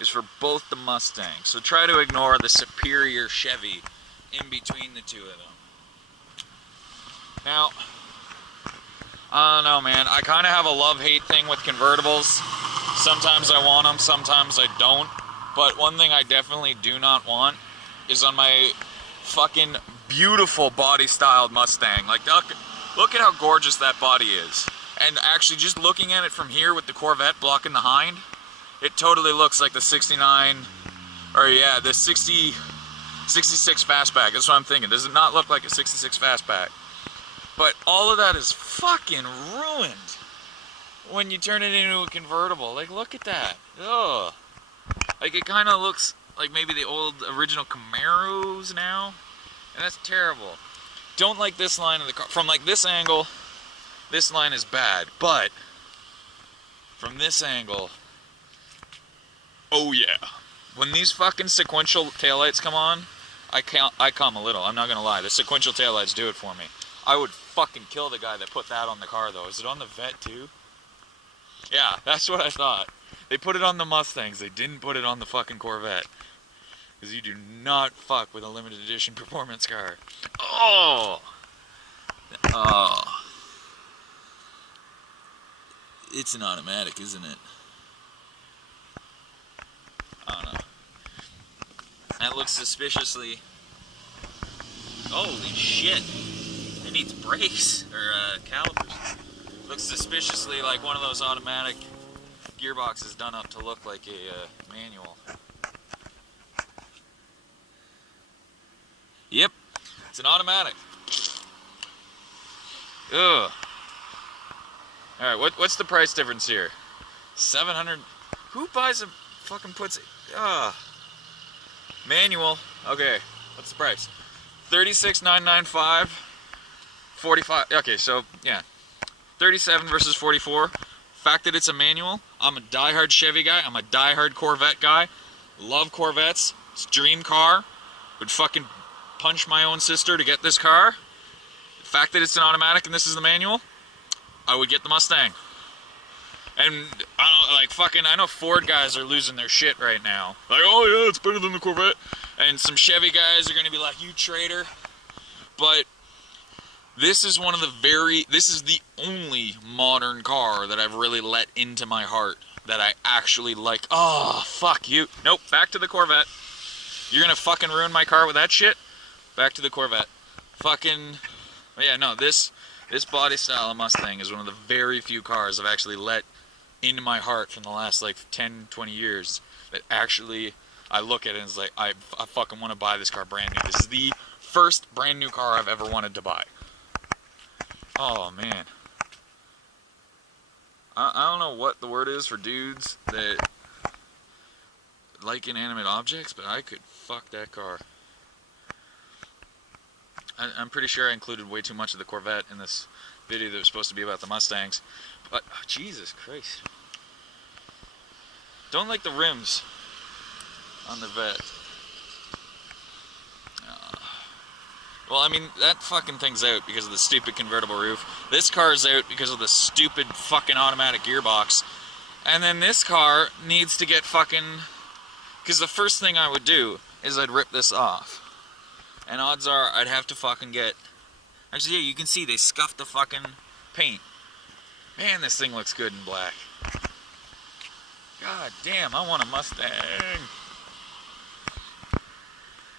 is for both the Mustangs. So try to ignore the superior Chevy in between the two of them. Now, I don't know, man. I kind of have a love-hate thing with convertibles. Sometimes I want them, sometimes I don't. But one thing I definitely do not want is on my fucking beautiful body-styled Mustang. Like, look at how gorgeous that body is. And actually, just looking at it from here with the Corvette blocking the hind, it totally looks like the 69, or yeah, the 66 fastback. That's what I'm thinking. Does it not look like a 66 fastback? But all of that is fucking ruined when you turn it into a convertible. Like, look at that. Ugh. Like, it kind of looks like maybe the old original Camaros now. And that's terrible. Don't like this line of the car. From, like, this angle, this line is bad. But from this angle, oh yeah. When these fucking sequential taillights come on, I come a little. I'm not going to lie. The sequential taillights do it for me. I would fucking kill the guy that put that on the car, though. Is it on the Vette, too? Yeah, that's what I thought. They put it on the Mustangs. They didn't put it on the fucking Corvette. Because you do not fuck with a limited edition performance car. Oh! Oh. It's an automatic, isn't it? I don't know. That looks suspiciously... Holy shit! It needs brakes, or calipers. Looks suspiciously like one of those automatic gearboxes done up to look like a manual. Yep, it's an automatic. Ugh. Alright, what's the price difference here? 700. Who buys a fucking puts it? Manual. Okay, what's the price? $36,995. 45. Okay, so yeah, 37 versus 44. Fact that it's a manual. I'm a diehard Chevy guy. I'm a diehard Corvette guy. Love Corvettes. It's a dream car. Would fucking punch my own sister to get this car. The fact that it's an automatic and this is the manual, I would get the Mustang. And I don't like fucking. I know Ford guys are losing their shit right now. Like, oh yeah, it's better than the Corvette. And some Chevy guys are gonna be like, you traitor. But this is one of the this is the only modern car that I've really let into my heart that I actually like. Oh, fuck you. Nope, back to the Corvette. You're gonna fucking ruin my car with that shit? Back to the Corvette. Fucking, yeah, no, this body style of Mustang is one of the very few cars I've actually let into my heart from the last like 10, 20 years that actually I look at it and it's like, I fucking want to buy this car brand new. This is the first brand new car I've ever wanted to buy. Oh, man. I don't know what the word is for dudes that like inanimate objects, but I could fuck that car. I'm pretty sure I included way too much of the Corvette in this video that was supposed to be about the Mustangs. But, oh, Jesus Christ. Don't like the rims on the Vette. Well, I mean, that fucking thing's out because of the stupid convertible roof. This car's out because of the stupid fucking automatic gearbox. And then this car needs to get fucking... Because the first thing I would do is I'd rip this off. And odds are I'd have to fucking get... Actually, yeah, you can see they scuffed the fucking paint. Man, this thing looks good in black. God damn, I want a Mustang.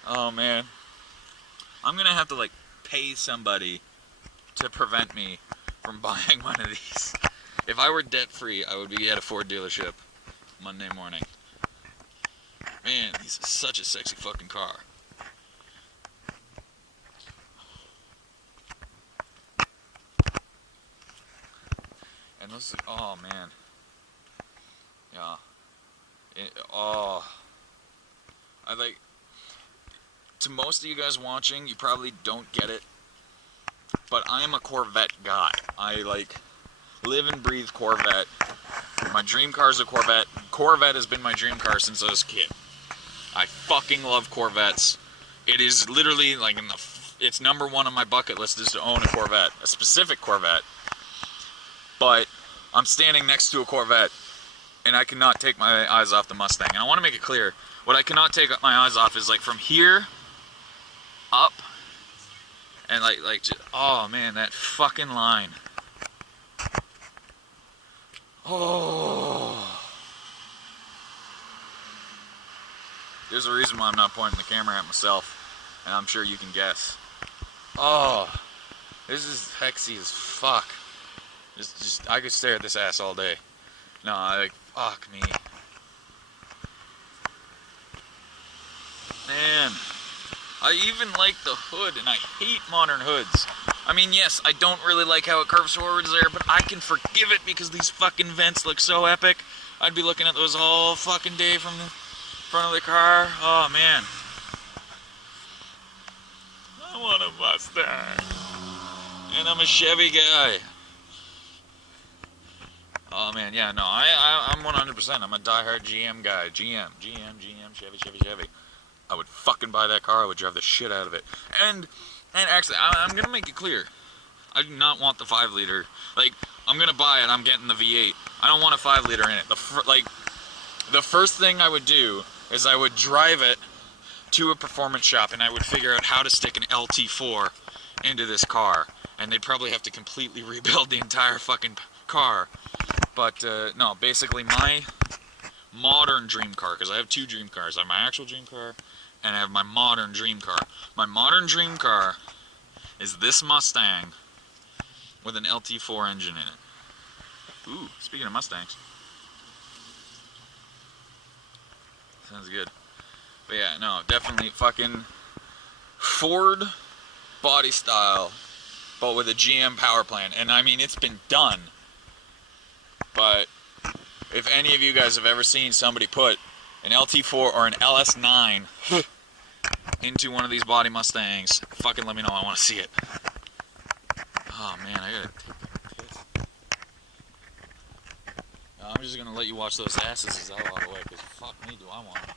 Oh, man. I'm gonna have to, like, pay somebody to prevent me from buying one of these. If I were debt-free, I would be at a Ford dealership Monday morning. Man, this is such a sexy fucking car. And this is, oh, man. Yeah. Oh. I like... To most of you guys watching, you probably don't get it, but I am a Corvette guy. I, like, live and breathe Corvette. My dream car is a Corvette. Corvette has been my dream car since I was a kid. I fucking love Corvettes. It is literally, like, it's number one on my bucket list is to own a Corvette. A specific Corvette. But I'm standing next to a Corvette. and I cannot take my eyes off the Mustang. And I want to make it clear, what I cannot take my eyes off is like from here up, and like just, oh man, that fucking line. Oh. There's a reason why I'm not pointing the camera at myself, and I'm sure you can guess. Oh, this is hexy as fuck. Just I could stare at this ass all day. No, like, fuck me. Man, I even like the hood, and I hate modern hoods. I mean, yes, I don't really like how it curves forwards there, but I can forgive it because these fucking vents look so epic. I'd be looking at those all fucking day from the front of the car. Oh, man. I want a Mustang. And I'm a Chevy guy. Oh, man, yeah, no, I'm 100%. I'm a diehard GM guy. GM, Chevy. I would fucking buy that car. I would drive the shit out of it. And actually, I'm going to make it clear. I do not want the 5-liter. Like, I'm going to buy it. I'm getting the V8. I don't want a 5-liter in it. The first thing I would do is I would drive it to a performance shop and I would figure out how to stick an LT4 into this car. And they'd probably have to completely rebuild the entire fucking car. But, no, basically my modern dream car, because I have 2 dream cars. I have my actual dream car, and I have my modern dream car. My modern dream car is this Mustang with an LT4 engine in it. Ooh, speaking of Mustangs. Sounds good. But yeah, no, definitely fucking Ford body style, but with a GM power plant. And I mean, it's been done. But if any of you guys have ever seen somebody put an LT4 or an LS9 into one of these body Mustangs, fucking let me know. I want to see it. Oh man, I gotta take a piss. I'm just gonna let you watch those asses out of the way, because fuck me, do I want them.